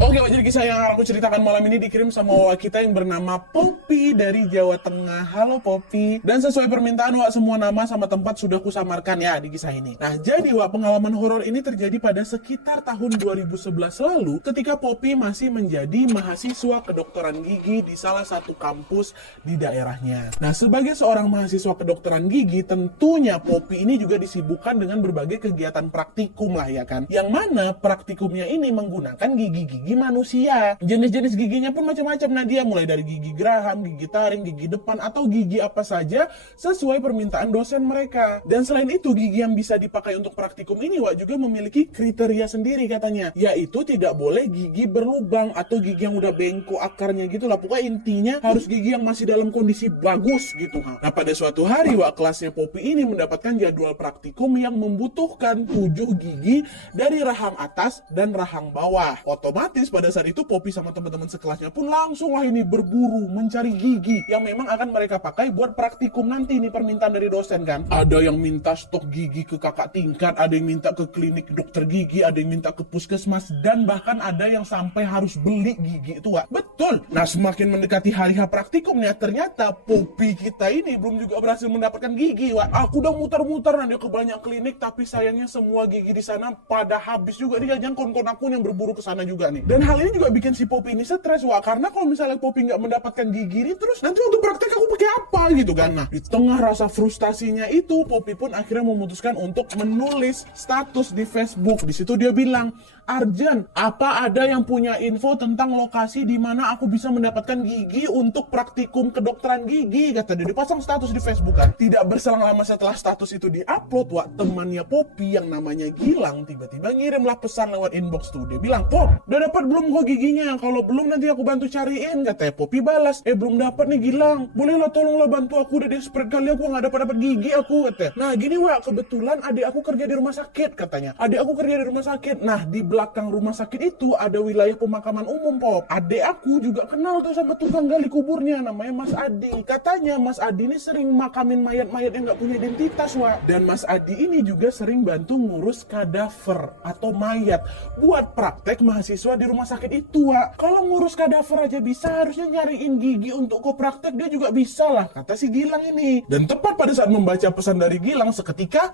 Oke, jadi kisah yang aku ceritakan malam ini dikirim sama Wak kita yang bernama Poppy dari Jawa Tengah. Halo Poppy. Dan sesuai permintaan Wak, semua nama sama tempat sudah kusamarkan ya di kisah ini. Nah, jadi Wak, pengalaman horor ini terjadi pada sekitar tahun 2011 lalu ketika Poppy masih menjadi mahasiswa kedokteran gigi di salah satu kampus di daerahnya. Nah, sebagai seorang mahasiswa kedokteran gigi, tentunya Poppy ini juga disibukkan dengan berbagai kegiatan praktikum lah ya kan. Yang mana praktikumnya ini menggunakan gigi-gigi manusia. Jenis-jenis giginya pun macam-macam. Nah, dia mulai dari gigi geraham, gigi taring, gigi depan, atau gigi apa saja sesuai permintaan dosen mereka. Dan selain itu, gigi yang bisa dipakai untuk praktikum ini Wak juga memiliki kriteria sendiri katanya, yaitu tidak boleh gigi berlubang atau gigi yang udah bengkok akarnya gitu lah. Pokoknya intinya harus gigi yang masih dalam kondisi bagus gitu. Nah, pada suatu hari Wak, kelasnya Poppy ini mendapatkan jadwal praktikum yang membutuhkan 7 gigi dari rahang atas dan rahang bawah. Otomatis pada saat itu Poppy sama teman-teman sekelasnya pun langsung lah ini berburu mencari gigi yang memang akan mereka pakai buat praktikum nanti. Ini permintaan dari dosen kan. Ada yang minta stok gigi ke kakak tingkat, ada yang minta ke klinik dokter gigi, ada yang minta ke puskesmas, dan bahkan ada yang sampai harus beli gigi itu Wak. Betul. Nah, semakin mendekati hari H praktikumnya, ternyata Poppy kita ini belum juga berhasil mendapatkan gigi Wak. Aku udah muter-muter nanti ke banyak klinik, tapi sayangnya semua gigi di sana pada habis juga. Dia jangan kon-kon aku yang berburu ke sana juga nih. Dan hal ini juga bikin si Poppy ini stres Wak, karena kalau misalnya Poppy nggak mendapatkan gigi ini, terus nanti waktu praktek aku pakai apa gitu kan. Nah, di tengah rasa frustasinya itu, Poppy pun akhirnya memutuskan untuk menulis status di Facebook. Di situ dia bilang, "Arjan, apa ada yang punya info tentang lokasi di mana aku bisa mendapatkan gigi untuk praktikum kedokteran gigi?" Kata dia, dipasang status di Facebook kan. Tidak berselang lama setelah status itu diupload Wak, temannya Poppy yang namanya Gilang tiba-tiba ngirimlah pesan lewat inbox tuh. Dia bilang, "Pop, udah dapat belum kok giginya? Kalau belum nanti aku bantu cariin." Katanya Poppy balas, "Belum dapat nih Gilang. Bolehlah tolonglah bantu aku, udah desperate kali aku nggak dapat gigi aku," katanya. "Nah gini Wak, kebetulan adik aku kerja di rumah sakit," katanya. "Adik aku kerja di rumah sakit. Nah, di belakang rumah sakit itu ada wilayah pemakaman umum Pop. Adik aku juga kenal tuh sama tukang gali kuburnya, namanya Mas Adi. Katanya Mas Adi ini sering makamin mayat-mayat yang nggak punya identitas Wak. Dan Mas Adi ini juga sering bantu ngurus kadaver atau mayat buat praktek mahasiswa di rumah sakit itu Wak. Kalau ngurus kadaver aja bisa, harusnya nyariin gigi untuk ke praktek dia juga bisa lah," kata si Gilang ini. Dan tepat pada saat membaca pesan dari Gilang, seketika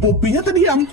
Poppy-nya terdiam.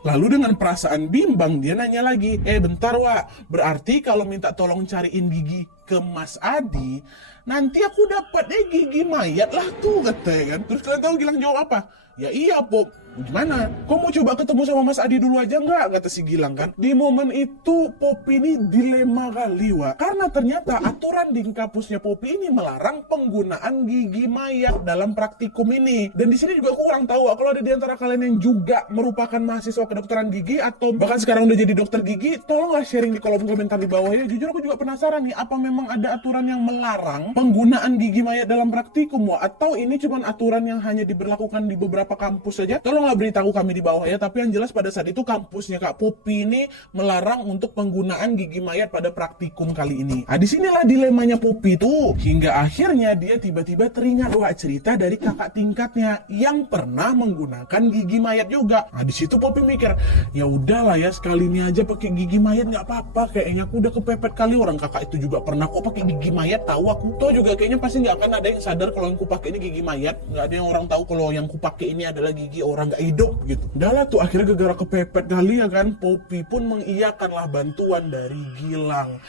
Lalu dengan perasaan bimbang dia nanya lagi, "Bentar Wak, berarti kalau minta tolong cariin gigi ke Mas Adi, nanti aku dapatnya gigi mayat lah tuh," katanya kan. Terus kalian tahu Gilang jawab apa? "Ya iya Pop, gimana? Kok mau coba ketemu sama Mas Adi dulu aja nggak?" kata si Gilang kan. Di momen itu Poppy ini dilema kali Wak, karena ternyata aturan di kampusnya Poppy ini melarang penggunaan gigi mayat dalam praktikum ini. Dan di sini juga aku kurang tahu Wak, kalau ada di antara kalian yang juga merupakan mahasiswa kedokteran gigi atau bahkan sekarang udah jadi dokter gigi, tolonglah sharing di kolom komentar di bawah ya. Jujur aku juga penasaran nih, apa memang ada aturan yang melarang penggunaan gigi mayat dalam praktikum Wak, atau ini cuma aturan yang hanya diberlakukan di beberapa kampus saja? Tolonglah beritahu kami di bawah ya. Tapi yang jelas pada saat itu kampusnya Kak Poppy ini melarang untuk penggunaan gigi mayat pada praktikum kali ini. Nah, disinilah dilemanya Poppy tuh, hingga akhirnya dia tiba-tiba teringat Wak cerita dari kakak tingkatnya yang pernah menggunakan gigi mayat juga. Nah, di situ Poppy mikir, ya udahlah ya, sekali ini aja pakai gigi mayat nggak apa-apa. Kayaknya aku udah kepepet kali, orang kakak itu juga pernah kok pakai gigi mayat, tahu aku. Toh juga kayaknya pasti nggak akan ada yang sadar kalau yang ku pakai ini gigi mayat. Nggak ada yang orang tahu kalau yang ku pakai ini adalah gigi orang nggak hidup gitu. Udahlah tuh, akhirnya gara-gara kepepet kali ya kan, Poppy pun mengiyakanlah bantuan dari Gilang.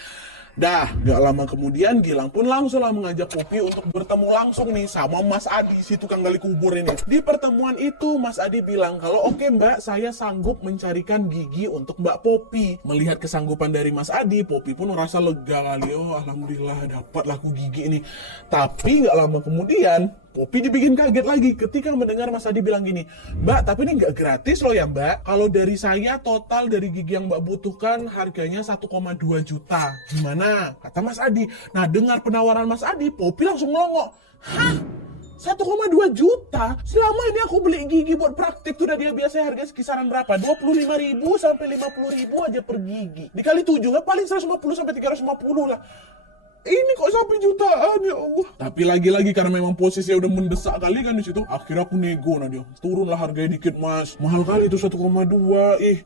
Dah, gak lama kemudian Gilang pun langsung lah mengajak Poppy untuk bertemu langsung nih sama Mas Adi, si tukang gali kubur ini. Di pertemuan itu Mas Adi bilang kalau oke Mbak, saya sanggup mencarikan gigi untuk Mbak Poppy. Melihat kesanggupan dari Mas Adi, Poppy pun merasa lega kali. Oh alhamdulillah, dapat laku gigi ini. Tapi gak lama kemudian Poppy dibikin kaget lagi ketika mendengar Mas Adi bilang gini, "Mbak, tapi ini nggak gratis loh ya Mbak. Kalau dari saya total dari gigi yang Mbak butuhkan harganya 1,2 juta. Gimana?" kata Mas Adi. Nah, dengar penawaran Mas Adi, Poppy langsung ngelongok. "Hah? 1,2 juta? Selama ini aku beli gigi buat praktik tuh udah dia biasanya harga kisaran berapa? 25.000 sampai 50.000 aja per gigi. Dikali 7 kan paling 150 sampai 350 lah. ini kok sampai jutaan ya Allah. Tapi lagi-lagi karena memang posisinya udah mendesak kali kan di situ, akhirnya aku nego Nadia. Turunlah harganya dikit mas, mahal kali itu 1,2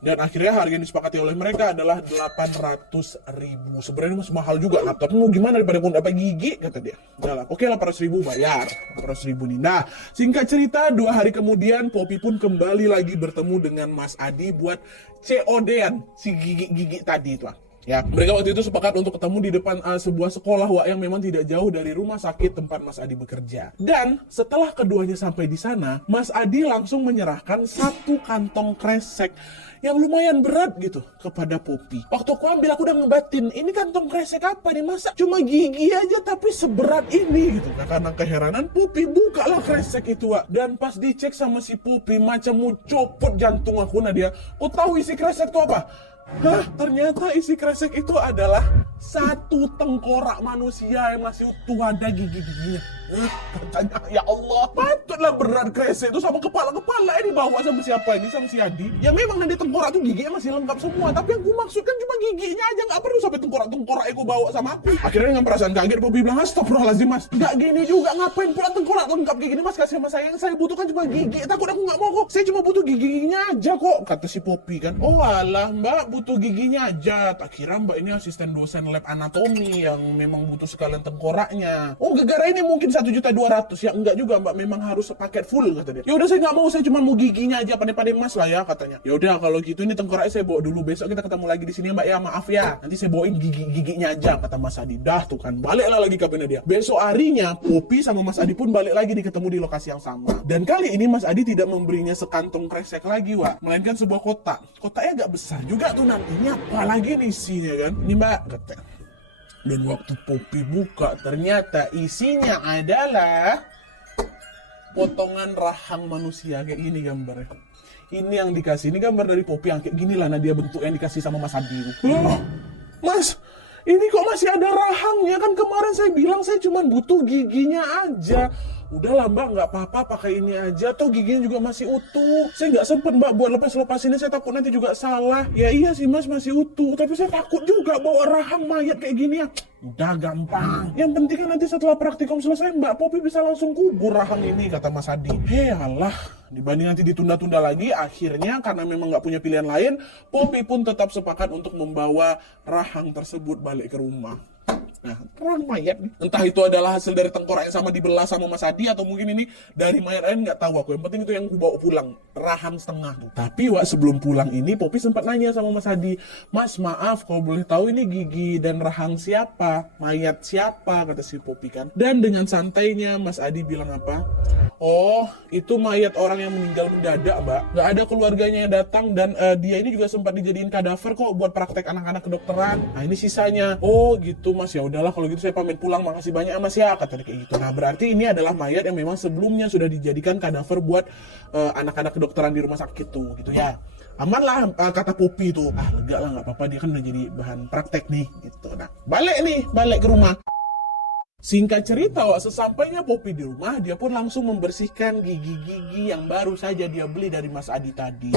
dan akhirnya harga yang disepakati oleh mereka adalah 800.000. Sebenarnya masih mahal juga lah, tapi mau gimana daripada pun dapat gigi kata dia. Udah lah, oke 800.000 bayar, 800.000 nih. Nah, singkat cerita 2 hari kemudian Poppy pun kembali lagi bertemu dengan Mas Adi buat COD-an si gigi tadi itu. Ya, mereka waktu itu sepakat untuk ketemu di depan sebuah sekolah yang memang tidak jauh dari rumah sakit tempat Mas Adi bekerja. Dan setelah keduanya sampai di sana, Mas Adi langsung menyerahkan 1 kantong kresek yang lumayan berat gitu kepada Poppy. Waktu aku ambil, aku udah ngebatin, ini kantong kresek apa nih, masa cuma gigi aja tapi seberat ini gitu. Nah, karena keheranan Poppy bukalah kresek itu, dan pas dicek sama si Poppy macam mau copot jantung aku. Nadia, kau tahu isi kresek itu apa? Hah, ternyata isi kresek itu adalah 1 tengkorak manusia yang masih utuh, ada gigi-giginya. Katanya, ya Allah, patutlah berat kresek itu sama kepala-kepala ini bawa sama siapa ini, sama si Adi. Ya memang nanti tengkorak tuh giginya masih lengkap semua, tapi yang gue maksudkan cuma giginya aja, nggak perlu sampai tengkorak-tengkorak yang gue bawa sama aku. Akhirnya dengan perasaan kaget, Poppy bilang, astagfirullahaladzim mas, nggak gini juga, ngapain pula tengkorak lengkap kayak gini mas, kasih sama saya, yang saya butuhkan cuma gigi, takut aku nggak mau kok, saya cuma butuh giginya aja kok, kata si Poppy kan. Oh alah mbak, butuh giginya aja. Tak kira mbak ini asisten dosen lab anatomi yang memang butuh sekalian tengkoraknya. Oh gara-gara ini mungkin 1.200.000 ya, enggak juga mbak, memang harus paket full kata dia. Ya udah saya nggak mau, saya cuma mau giginya aja, pandai-pandai mas lah ya katanya. Ya udah kalau gitu ini tengkoraknya saya bawa dulu, besok kita ketemu lagi di sini mbak ya, maaf ya, nanti saya bawain giginya aja kata Mas Adi. Dah tuh kan, baliklah lagi kabinnya dia. Besok harinya Poppy sama Mas Adi pun balik lagi nih, ketemu di lokasi yang sama. Dan kali ini Mas Adi tidak memberinya sekantong kresek lagi melainkan sebuah kotak. Kotaknya agak besar juga tuh, nantinya apalagi nih isinya kan. Ini mbak katanya. Dan waktu Poppy buka, ternyata isinya adalah potongan rahang manusia kayak gini gambarnya. Ini yang dikasih, ini gambar dari Poppy yang kayak gini lah, nah dia bentuk yang dikasih sama Mas Adi. Loh, mas, ini kok masih ada rahangnya? Kan kemarin saya bilang saya cuma butuh giginya aja. Udahlah mbak, nggak apa-apa, pakai ini aja, toh giginya juga masih utuh. Saya nggak sempet mbak buat lepas ini, saya takut nanti juga salah. Ya iya sih mas, masih utuh, tapi saya takut juga bawa rahang mayat kayak gini ya. Udah gampang, yang penting kan nanti setelah praktikum selesai mbak Poppy bisa langsung kubur rahang ini, kata Mas Adi. Alah, dibanding nanti ditunda-tunda lagi, akhirnya karena memang nggak punya pilihan lain, Poppy pun tetap sepakat untuk membawa rahang tersebut balik ke rumah. Nah, rahang mayat nih. Entah itu adalah hasil dari tengkorak yang sama dibelah sama Mas Adi, atau mungkin ini dari mayat lain, nggak tahu aku. Yang penting itu yang aku bawa pulang, rahang setengah tuh. Tapi sebelum pulang ini Poppy sempat nanya sama Mas Adi, Mas maaf kalau boleh tahu ini gigi dan rahang siapa, mayat siapa, kata si Poppy kan. Dan dengan santainya Mas Adi bilang apa? Oh, itu mayat orang yang meninggal mendadak mbak, nggak ada keluarganya yang datang, dan dia ini juga sempat dijadiin kadaver kok buat praktek anak-anak kedokteran. Nah ini sisanya. Oh gitu mas, ya udahlah kalau gitu saya pamit pulang, makasih banyak mas ya, kata dia kayak gitu. Nah berarti ini adalah mayat yang memang sebelumnya sudah dijadikan kadaver buat anak-anak kedokteran di rumah sakit tuh gitu ya. Aman lah, kata Poppy tuh. Lega lah, nggak apa-apa, dia kan udah jadi bahan praktek nih gitu. Nah balik ke rumah. Singkat cerita, sesampainya Poppy di rumah, dia pun langsung membersihkan gigi-gigi yang baru saja dia beli dari Mas Adi tadi.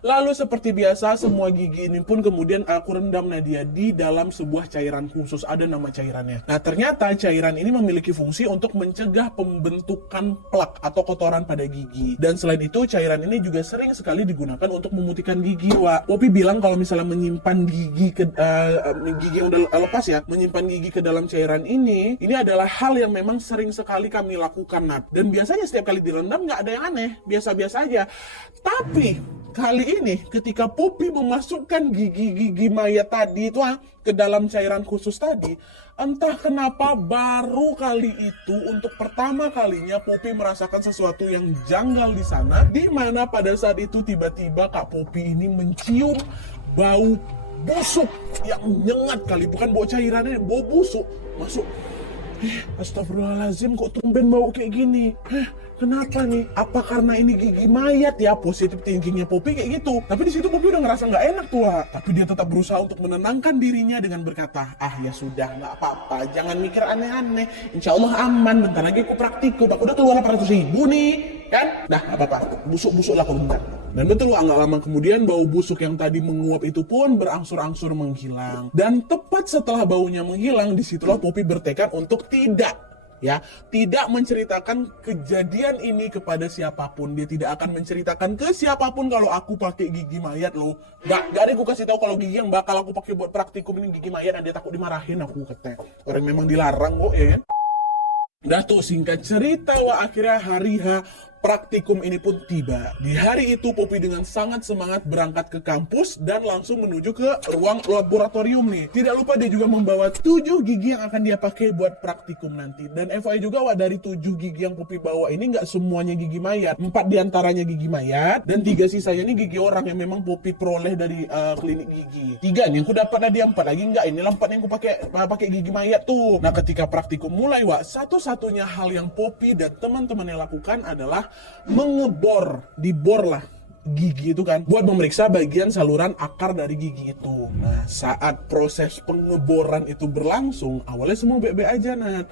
Lalu seperti biasa, semua gigi ini pun kemudian aku rendam Nadia di dalam sebuah cairan khusus, ada nama cairannya. Nah ternyata cairan ini memiliki fungsi untuk mencegah pembentukan plak atau kotoran pada gigi. Dan selain itu, cairan ini juga sering sekali digunakan untuk memutihkan gigi. Poppy bilang kalau misalnya menyimpan gigi gigi yang udah lepas ya, menyimpan gigi ke dalam cairan ini adalah hal yang memang sering sekali kami lakukan, Nat. Dan biasanya setiap kali direndam nggak ada yang aneh, biasa-biasa aja. Tapi kali ini ketika Poppy memasukkan gigi-gigi mayat tadi itu ke dalam cairan khusus tadi, entah kenapa baru kali itu untuk pertama kalinya Poppy merasakan sesuatu yang janggal di sana, di mana pada saat itu tiba-tiba Kak Poppy ini mencium bau busuk yang nyengat kali, bukan bau cairannya, bau busuk masuk. Astagfirullahaladzim, kok tumben bau kayak gini? Kenapa nih? Apa karena ini gigi mayat ya? Positif thinkingnya Poppy kayak gitu. Tapi di situ Poppy udah ngerasa nggak enak tuh. Tapi dia tetap berusaha untuk menenangkan dirinya dengan berkata, ya sudah, nggak apa-apa, jangan mikir aneh-aneh. Insya Allah aman. Bentar lagi aku praktikum. Aku udah keluar 800.000 nih. kan? Dah, apa-apa. Busuk-busuk lah kau bentar. Dan betul, nggak lama kemudian bau busuk yang tadi menguap itu pun berangsur-angsur menghilang. Dan tepat setelah baunya menghilang, disitulah Poppy bertekad untuk tidak menceritakan kejadian ini kepada siapapun. Dia tidak akan menceritakan ke siapapun kalau aku pakai gigi mayat loh. Gak ada aku kasih tahu kalau gigi yang bakal aku pakai buat praktikum ini gigi mayat. Dia takut dimarahin aku katanya. Orang memang dilarang kok ya kan. Dah tuh singkat cerita akhirnya hari H praktikum ini pun tiba. Di hari itu Poppy dengan sangat semangat berangkat ke kampus dan langsung menuju ke ruang laboratorium nih. Tidak lupa dia juga membawa 7 gigi yang akan dia pakai buat praktikum nanti. Dan FYI juga dari 7 gigi yang Poppy bawa ini nggak semuanya gigi mayat. 4 diantaranya gigi mayat dan 3 sisanya ini gigi orang yang memang Poppy peroleh dari klinik gigi. 3 nih aku dapat dari 4 lagi enggak. Inilah 4 yang aku pakai gigi mayat tuh. Nah ketika praktikum mulai satu-satunya hal yang Poppy dan teman-temannya lakukan adalah dibor lah gigi itu kan buat memeriksa bagian saluran akar dari gigi itu. Nah saat proses pengeboran itu berlangsung awalnya semua baik-baik aja Nat,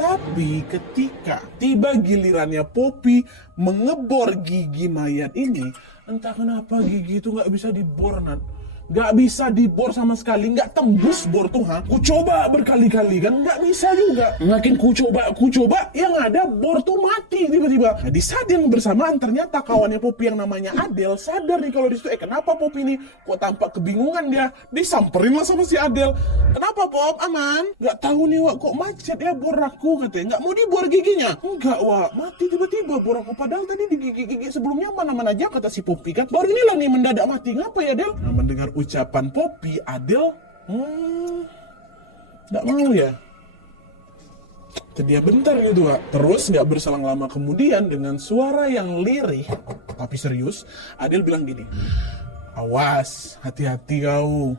tapi ketika tiba gilirannya Poppy mengebor gigi mayat ini, entah kenapa gigi itu nggak bisa dibor Nat. Gak bisa dibor sama sekali, gak tembus bor tuh Ku coba berkali-kali kan, gak bisa juga. Makin ku coba, yang ada bor tuh mati tiba-tiba. Nah, di saat yang bersamaan ternyata kawannya Poppy yang namanya Adel sadar nih kalau di situ, kenapa Poppy nih kok tampak kebingungan dia. Disamperin lah sama si Adel. Kenapa Pop, aman? Gak tahu nih kok macet ya bor aku katanya. Gak mau dibor giginya. Enggak mati tiba-tiba bor aku. Padahal tadi di gigi-gigi sebelumnya mana-mana aja kata si Poppy kan. Baru inilah nih mendadak mati. Ngapa ya Del? Nah, mendengar ucapan Poppy, Adel nggak mau ya. Dia bentar gitu Terus nggak berselang lama kemudian dengan suara yang lirih tapi serius, Adel bilang gini, awas, hati-hati kau,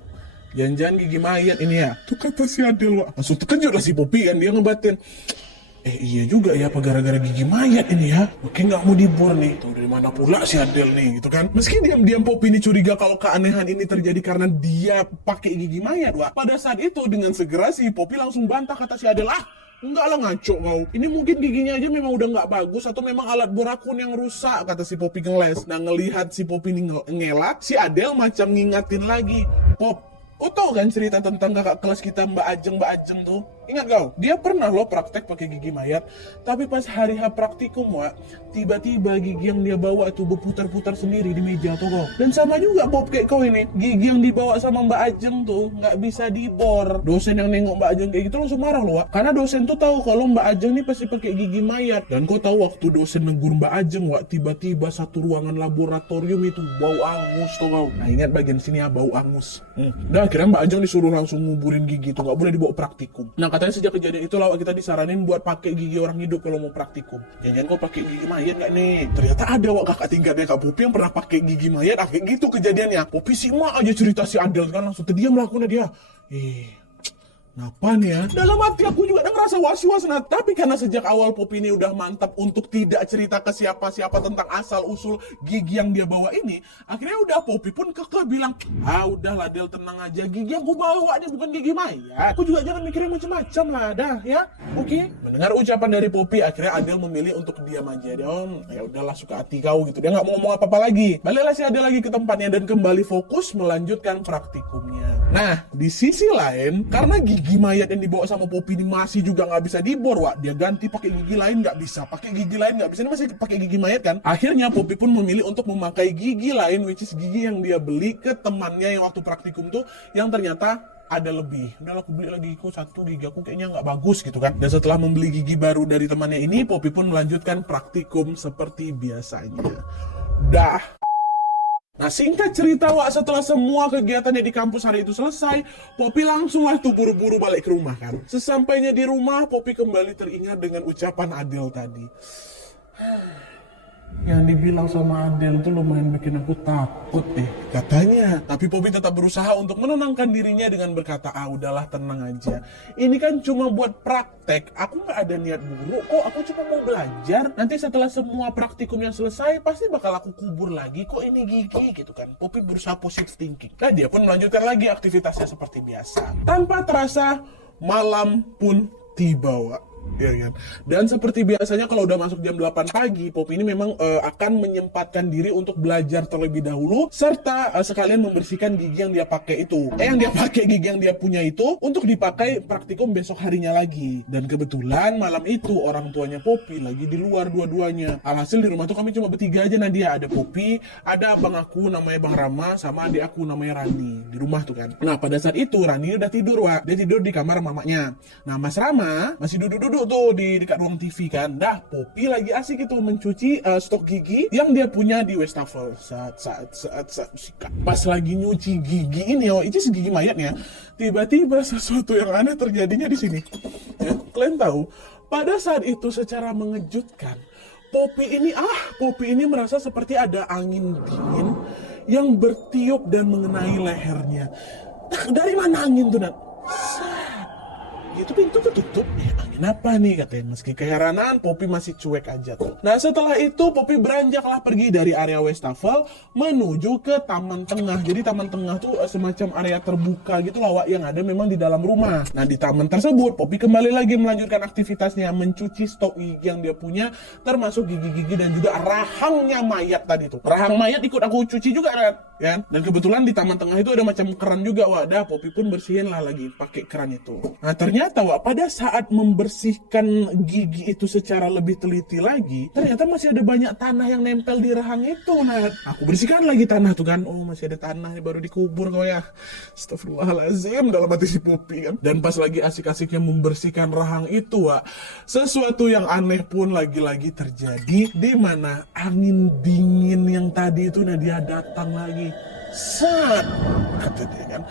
jangan-jangan gigi mayat ini ya. Tuh kata si Adel langsung terkejut lah si Poppy kan, dia ngebatin, iya juga ya, apa gara-gara gigi mayat ini ya, mungkin nggak mau dibor nih. Tahu dari mana pula si Adel nih gitu kan. Meski diam-diam Poppy ini curiga kalau keanehan ini terjadi karena dia pakai gigi mayat pada saat itu dengan segera si Poppy langsung bantah kata si Adel, enggak lah ngaco kau, ini mungkin giginya aja memang udah nggak bagus atau memang alat bor akun yang rusak kata si Poppy ngeles. Nah ngelihat si Poppy ini ngelak, si Adel macam ngingatin lagi, Pop, tau kan cerita tentang kakak kelas kita Mbak Ajeng tuh? Ingat kau? Dia pernah loh praktek pakai gigi mayat. Tapi pas hari H praktikum tiba-tiba gigi yang dia bawa tuh berputar-putar sendiri di meja tuh kau. Dan sama juga Pop kayak kau ini, gigi yang dibawa sama Mbak Ajeng tuh nggak bisa dibor. Dosen yang nengok Mbak Ajeng kayak gitu langsung marah loh karena dosen tuh tahu kalau Mbak Ajeng nih pasti pakai gigi mayat. Dan kau tahu waktu dosen negur Mbak Ajeng tiba-tiba satu ruangan laboratorium itu bau angus tuh kau. Nah ingat bagian sini ya, bau angus. Nah akhirnya Mbak Ajeng disuruh langsung nguburin gigi itu, nggak boleh dibawa praktikum. Nah katanya sejak kejadian itu kita disaranin buat pakai gigi orang hidup kalau mau praktikum. Jangan kau pakai gigi mayat nggak nih? Ternyata ada kakak tingkatnya Kak Poppy yang pernah pakai gigi mayat. Kayak gitu kejadiannya. Poppy simak aja cerita si Adel kan langsung terdiam lakunya dia. Kenapa nih ya? Dalam hati aku juga ada ngerasa was-was tapi karena sejak awal Poppy ini udah mantap untuk tidak cerita ke siapa-siapa tentang asal-usul gigi yang dia bawa ini, akhirnya udah Poppy pun kekeh bilang, udahlah Del, tenang aja, gigi yang gue bawa ini bukan gigi mayat. Aku juga jangan mikirin macam-macam lah, dah ya. Oke. Mendengar ucapan dari Poppy, akhirnya Adel memilih untuk diam aja. Dia ya udahlah, suka hati kau gitu. Dia nggak mau ngomong apa-apa lagi. Baliklah si Adel lagi ke tempatnya dan kembali fokus melanjutkan praktikumnya. Nah, di sisi lain, karena gigi mayat yang dibawa sama Poppy ini masih juga nggak bisa dibor, dia ganti pakai gigi lain nggak bisa, pakai gigi lain nggak bisa, ini masih pakai gigi mayat kan. Akhirnya Poppy pun memilih untuk memakai gigi lain, which is gigi yang dia beli ke temannya yang waktu praktikum tuh, yang ternyata ada lebih. Udah aku beli lagi satu gigi aku kayaknya nggak bagus gitu kan. Dan setelah membeli gigi baru dari temannya ini, Poppy pun melanjutkan praktikum seperti biasanya. Dah. Nah singkat cerita setelah semua kegiatannya di kampus hari itu selesai, Poppy langsung buru-buru balik ke rumah kan. Sesampainya di rumah, Poppy kembali teringat dengan ucapan Adel tadi. Yang dibilang sama Adel itu lumayan bikin aku takut katanya. Tapi Poppy tetap berusaha untuk menenangkan dirinya dengan berkata, udahlah tenang aja. Ini kan cuma buat praktek, aku nggak ada niat buruk kok, aku cuma mau belajar. Nanti setelah semua praktikum yang selesai, pasti bakal aku kubur lagi kok ini gigi gitu kan. Poppy berusaha positive thinking. Nah dia pun melanjutkan lagi aktivitasnya seperti biasa. Tanpa terasa, malam pun tiba Ya kan? Dan seperti biasanya kalau udah masuk jam 8 pagi, Poppy ini memang akan menyempatkan diri untuk belajar terlebih dahulu serta sekalian membersihkan gigi yang dia pakai itu. Gigi yang dia punya itu untuk dipakai praktikum besok harinya lagi. Dan kebetulan malam itu orang tuanya Poppy lagi di luar dua-duanya. Alhasil di rumah tuh kami cuma bertiga aja Nadia. Ada Poppy, ada abang aku namanya Bang Rama, sama adik aku namanya Rani. Di rumah tuh kan. Nah pada saat itu Rani udah tidur, Wak. Dia tidur di kamar mamanya. Nah Mas Rama masih duduk-duduk tuh di dekat ruang TV kan. Dah Poppy lagi asik itu mencuci stok gigi yang dia punya di Westafel. Saat sikat. Pas lagi nyuci gigi ini, itu gigi mayatnya, tiba-tiba sesuatu yang aneh terjadinya di sini. Ya, kalian tahu, pada saat itu secara mengejutkan, Poppy ini merasa seperti ada angin dingin yang bertiup dan mengenai lehernya. Nah, dari mana angin tuh, Nat? Itu pintu ketutup. Angin apa nih katanya. Meski keheranan, Poppy masih cuek aja tuh. Nah setelah itu Poppy beranjaklah pergi dari area Westafel menuju ke taman tengah. Jadi taman tengah tuh semacam area terbuka gitu lah, Wak, yang ada memang di dalam rumah. Nah di taman tersebut Poppy kembali lagi melanjutkan aktivitasnya, mencuci stok gigi yang dia punya, termasuk gigi-gigi dan juga rahangnya mayat tadi tuh. Rahang mayat ikut aku cuci juga kan. Dan kebetulan di taman tengah itu ada macam keran juga, Wak. Dah Poppy pun bersihin lah lagi pakai keran itu. Nah ternyata, Wak, pada saat membersihkan gigi itu secara lebih teliti lagi, ternyata masih ada banyak tanah yang nempel di rahang itu. Nah aku bersihkan lagi tanah tuh kan. Oh masih ada tanah baru dikubur kau ya. Astagfirullahaladzim dalam hati si Poppy kan. Dan pas lagi asik-asiknya membersihkan rahang itu, Wak, sesuatu yang aneh pun lagi-lagi terjadi, di mana angin dingin yang tadi itu dia datang lagi. Kata dia kan.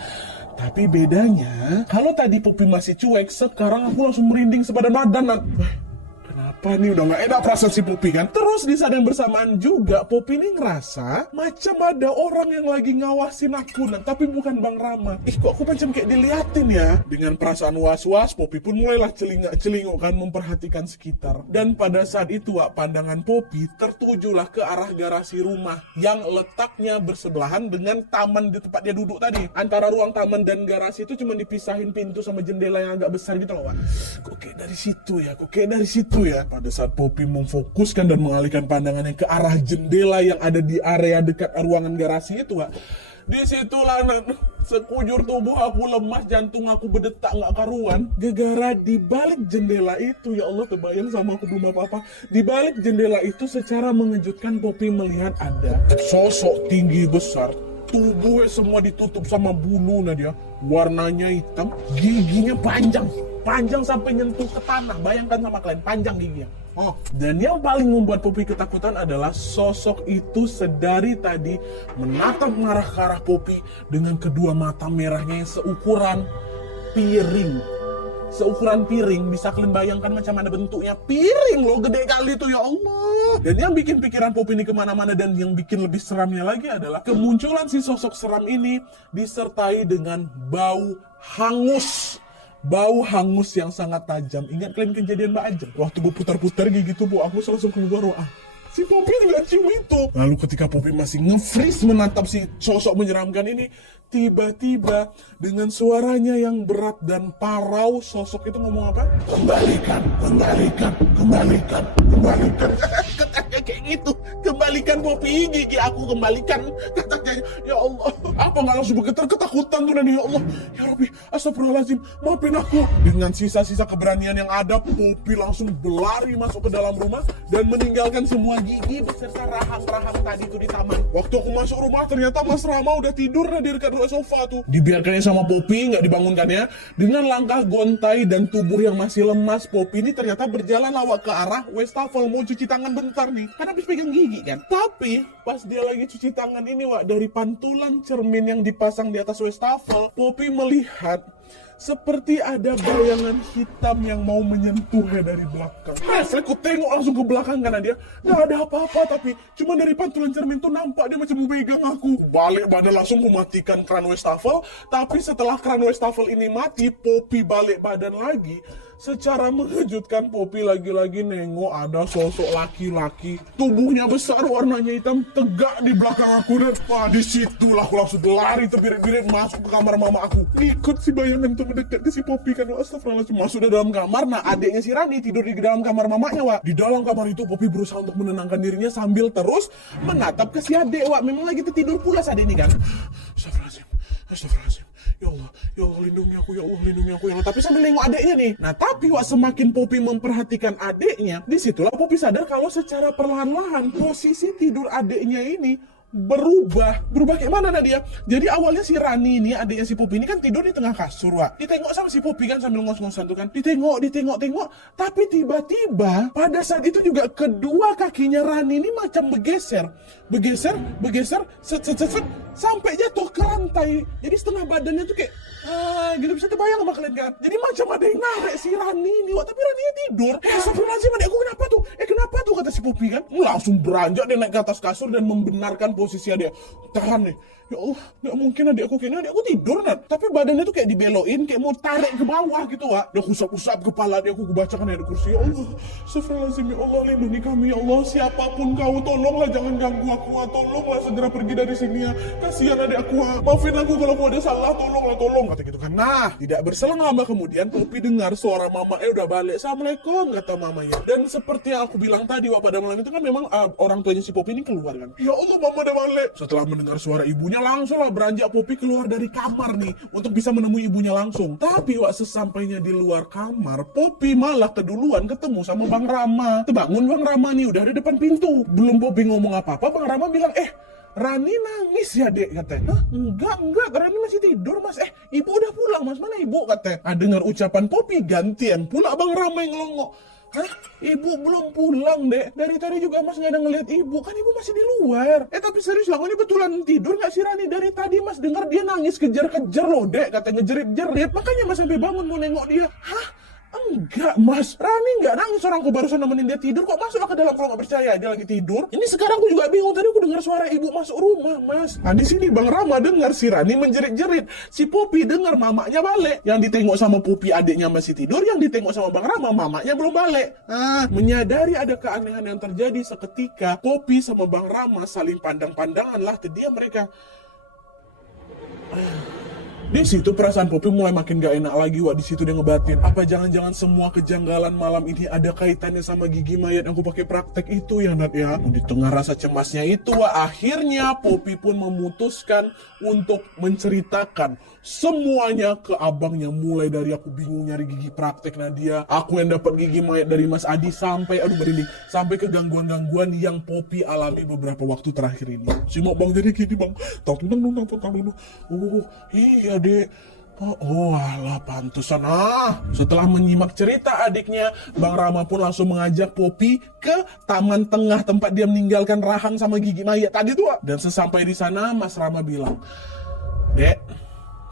Tapi bedanya, kalau tadi Poppy masih cuek, sekarang aku langsung merinding sebadan badan. Kenapa nih, udah gak enak perasaan si Poppy kan. Terus di saat yang bersamaan juga Poppy ini ngerasa macam ada orang yang lagi ngawasin aku, tapi bukan Bang Rama. Kok aku macam kayak diliatin ya. Dengan perasaan was-was, Poppy pun mulailah celingak-celinguk kan, memperhatikan sekitar. Dan pada saat itu, Wak, pandangan Poppy tertujulah ke arah garasi rumah yang letaknya bersebelahan dengan taman di tempat dia duduk tadi. Antara ruang taman dan garasi itu cuma dipisahin pintu sama jendela yang agak besar gitu loh, Wak. Kok kayak dari situ ya. Pada saat Poppy memfokuskan dan mengalihkan pandangannya ke arah jendela yang ada di area dekat ruangan garasi itu, Wak, disitulah sekujur tubuh aku lemas, jantung aku berdetak nggak karuan. Gegara di balik jendela itu, ya Allah, terbayang sama aku belum apa-apa. Di balik jendela itu secara mengejutkan Poppy melihat ada sosok tinggi besar, tubuhnya semua ditutup sama bulu dia, warnanya hitam, giginya panjang sampai nyentuh ke tanah. Bayangkan sama kalian, panjang giginya. Dan yang paling membuat Poppy ketakutan adalah sosok itu sedari tadi menatap mengarah ke arah Poppy dengan kedua mata merahnya yang seukuran piring. Bisa kalian bayangkan macam mana bentuknya? Piring loh, gede kali tuh, ya Allah. Dan yang bikin pikiran Poppy ini kemana-mana dan yang bikin lebih seramnya lagi adalah kemunculan si sosok seram ini disertai dengan bau hangus yang sangat tajam. Ingat kalian kejadian Mbak Ajeng? Waktu gue putar-putar gigi tuh, bau hangus langsung keluar. Si Poppy juga cium itu. Lalu ketika Poppy masih nge-freeze menatap si sosok menyeramkan ini, tiba-tiba dengan suaranya yang berat dan parau, sosok itu ngomong apa? Kembalikan. Katanya kayak gitu. Kembalikan Poppy, gigi aku kembalikan. Katanya, ya Allah. Apa gak langsung bergetar ketakutan tuh, ya Allah. Ya Rabbi, astagfirullahaladzim, maafin aku. Dengan sisa-sisa keberanian yang ada, Poppy langsung berlari masuk ke dalam rumah dan meninggalkan semua gigi beserta rahang-rahang tadi tuh di taman. Waktu aku masuk rumah, ternyata Mas Rama udah tidur di dekat sofa tuh. Dibiarkannya sama Poppy, nggak dibangunkannya. Dengan langkah gontai dan tubuh yang masih lemas, Poppy ini ternyata berjalan lawak ke arah Westafel, mau cuci tangan bentar nih, kan habis pegang gigi kan. Tapi pas dia lagi cuci tangan ini, Wak, dari pantulan cermin yang dipasang di atas Westafel, Poppy melihat seperti ada bayangan hitam yang mau menyentuhnya dari belakang. Aku tengok langsung ke belakang karena dia nggak ada apa-apa, tapi cuma dari pantulan cermin tuh nampak dia macam mau pegang aku. Balik badan langsung mematikan keran Westafel. Tapi setelah keran Westafel ini mati, Poppy balik badan lagi. secara mengejutkan Poppy lagi-lagi nengok ada sosok laki-laki, tubuhnya besar, warnanya hitam, tegak di belakang aku. Dan wah, disitulah aku langsung lari terbirit-birit masuk ke kamar mama aku. Ikut si bayangan itu mendekat ke si Poppy kan. Astagfirullahaladzim. Masuk ke dalam kamar. Nah, adiknya si Rani tidur di dalam kamar mamanya, Wak. Di dalam kamar itu Poppy berusaha untuk menenangkan dirinya sambil terus menatap ke si adik, Wak. Memang lagi tertidur pula si adik ini kan. Astagfirullahaladzim. Astagfirullahaladzim. Ya Allah lindungi aku, ya Allah lindungi aku, ya Allah. Tapi sambil nengok adiknya nih. Nah, tapi Wak, semakin Poppy memperhatikan adiknya, disitulah Poppy sadar kalau secara perlahan-lahan posisi tidur adiknya ini berubah kayak mana Nadia? Jadi awalnya si Rani ini, adiknya si Poppy ini kan tidur di tengah kasur, Wak. Ditengok sama si Poppy kan sambil ngos-ngosan tuh kan. Ditengok. Tapi tiba-tiba pada saat itu juga kedua kakinya Rani ini macam bergeser, set, sampai jatuh ke lantai. Jadi setengah badannya tuh kayak gitu, bisa terbayang sama kalian kan? Jadi macam ada yang narik si Rani ini, Wak. Tapi Rani tidur. Astagfirullahaladzim, adikku kenapa tuh kata si Poppy kan. Langsung beranjak dia naik ke atas kasur dan membenarkan posisi adik. Tahan nih. Ya Allah, gak mungkin adikku tidur, Nat. Tapi badannya tuh kayak dibeloin, kayak mau tarik ke bawah gitu, Wak. Dia usap kepala dia, aku bacakan ayat kursi. Ya Allah, astagfirullahaladzim, ya Allah lindungi kami, ya Allah. Siapapun kau, tolonglah jangan ganggu aku, Wak. Tolonglah segera pergi dari sini, ya. Kasihan adik aku, Wak. Maafin aku kalau aku ada salah, tolong. Kata gitu kan. Nah, tidak berselang lama kemudian Poppy dengar suara mamanya udah balik. Assalamualaikum, kata mamanya. Dan seperti yang aku bilang tadi, Wak, pada malam itu kan memang orang tuanya si Poppy ini keluar kan. Ya Allah, mama udah balik. Setelah mendengar suara ibunya, langsunglah beranjak Poppy keluar dari kamar nih untuk bisa menemui ibunya langsung. Tapi Wak, sesampainya di luar kamar, Poppy malah keduluan ketemu sama Bang Rama. Terbangun Bang Rama nih, udah ada depan pintu. Belum Poppy ngomong apa-apa, Bang Rama bilang, Rani nangis ya, Dek, katanya. Hah? Enggak, Rani masih tidur, Mas. Ibu udah pulang, Mas. Mana ibu, katanya. Dengar ucapan Poppy, gantian pula Bang Rama yang ngelongok. Hah? Ibu belum pulang, Dek. Dari tadi juga Mas nggak ada ngeliat ibu. Kan ibu masih di luar. Tapi serius lah, ini betulan tidur nggak sih Rani? Dari tadi Mas dengar dia nangis kejar-kejar loh, Dek. Katanya ngejerit-jerit. Makanya Mas sampai bangun mau nengok dia. Hah? Enggak, Mas. Rani nggak nangis, orang aku barusan nemenin dia tidur. Kok masuk ke dalam kalau nggak percaya dia lagi tidur? Ini sekarang aku juga bingung. Tadi aku dengar suara ibu masuk rumah, Mas. Di sini Bang Rama dengar si Rani menjerit-jerit. Si Poppy dengar mamanya balik. Yang ditengok sama Poppy adiknya masih tidur. Yang ditengok sama Bang Rama mamanya belum balik. Menyadari ada keanehan yang terjadi seketika, Poppy sama Bang Rama saling pandang-pandangan lah. Terdiam mereka. Di situ perasaan Poppy mulai makin gak enak lagi, Wak. Di situ dia ngebatin, apa jangan-jangan semua kejanggalan malam ini ada kaitannya sama gigi mayat yang aku pakai praktek itu ya, Nat ya. Di tengah rasa cemasnya itu, Wak, akhirnya Poppy pun memutuskan untuk menceritakan semuanya ke abangnya. Mulai dari aku bingung nyari gigi praktek Nadia, aku yang dapat gigi mayat dari Mas Adi, sampai sampai ke gangguan-gangguan yang Poppy alami beberapa waktu terakhir ini. Simak Bang, jadi gini Bang, tahu dulu. Iya, Dek. Oh alah, pantesan. Setelah menyimak cerita adiknya, Bang Rama pun langsung mengajak Poppy ke taman tengah tempat dia meninggalkan rahang sama gigi mayat tadi tuh. Dan sesampai di sana, Mas Rama bilang, Dek,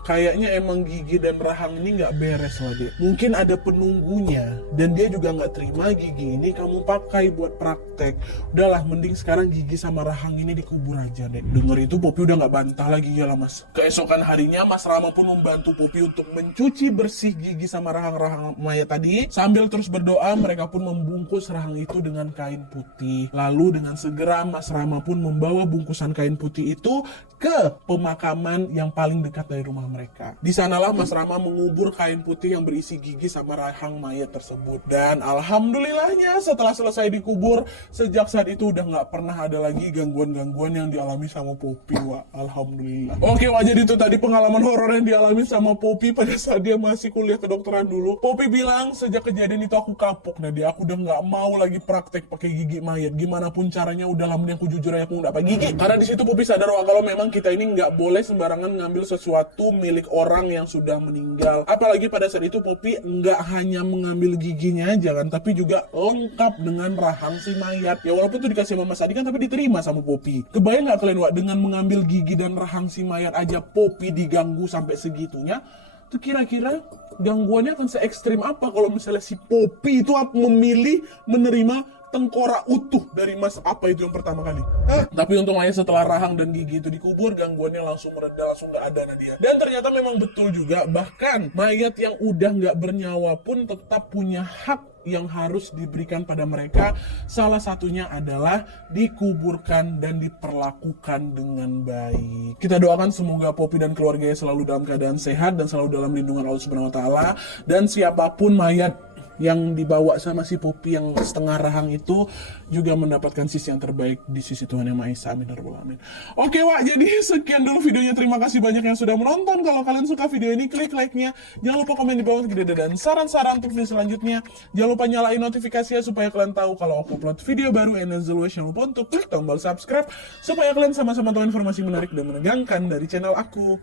kayaknya emang gigi dan rahang ini nggak beres lah, Dek. Mungkin ada penunggunya dan dia juga nggak terima gigi ini kamu pakai buat praktek. Udahlah, mending sekarang gigi sama rahang ini dikubur aja, Dek. Dengar itu Poppy udah nggak bantah lagi, ya lah Mas. Keesokan harinya Mas Rama pun membantu Poppy untuk mencuci bersih gigi sama rahang-rahang mayat tadi. Sambil terus berdoa, mereka pun membungkus rahang itu dengan kain putih. Lalu dengan segera Mas Rama pun membawa bungkusan kain putih itu ke pemakaman yang paling dekat dari rumah mereka. Di sanalah Mas Rama mengubur kain putih yang berisi gigi sama rahang mayat tersebut. Dan alhamdulillahnya setelah selesai dikubur, sejak saat itu udah nggak pernah ada lagi gangguan-gangguan yang dialami sama Poppy, Wak. Alhamdulillah. Oke, Wak, jadi itu tadi pengalaman horor yang dialami sama Poppy pada saat dia masih kuliah kedokteran dulu. Poppy bilang, sejak kejadian itu aku kapok, Nadia. Aku udah nggak mau lagi praktek pakai gigi mayat. Gimana pun caranya, udahlah, mending aku jujur aja aku nggak pakai gigi. Karena di situ Poppy sadar, Wak, kalau memang kita ini nggak boleh sembarangan ngambil sesuatu milik orang yang sudah meninggal. Apalagi pada saat itu Poppy nggak hanya mengambil giginya aja kan, tapi juga lengkap dengan rahang si mayat. Ya walaupun itu dikasih sama Mas Adi kan, tapi diterima sama Poppy. Kebayang nggak kalian, Wak, dengan mengambil gigi dan rahang si mayat aja Poppy diganggu sampai segitunya? Itu kira-kira gangguannya akan se ekstrim apa kalau misalnya si Poppy itu memilih menerima tengkorak utuh dari Mas. Apa itu yang pertama kali? Tapi untungnya setelah rahang dan gigi itu dikubur, gangguannya langsung mereda, langsung nggak ada Nadia. Dan ternyata memang betul juga, bahkan mayat yang udah nggak bernyawa pun tetap punya hak yang harus diberikan pada mereka. Salah satunya adalah dikuburkan dan diperlakukan dengan baik. Kita doakan semoga Poppy dan keluarganya selalu dalam keadaan sehat dan selalu dalam lindungan Allah Subhanahu wa taala, dan siapapun mayat yang dibawa sama si Poppy yang setengah rahang itu juga mendapatkan sisi yang terbaik di sisi Tuhan Yang Maha Esa. Amin ya rabbal alamin. Oke Wak, jadi sekian dulu videonya. Terima kasih banyak yang sudah menonton. Kalau kalian suka video ini, klik like-nya. Jangan lupa komen di bawah untuk ide dan saran-saran untuk video selanjutnya. Jangan lupa nyalain notifikasinya supaya kalian tahu kalau aku upload video baru. And as always, jangan lupa untuk klik tombol subscribe supaya kalian sama-sama tahu informasi menarik dan menegangkan dari channel aku.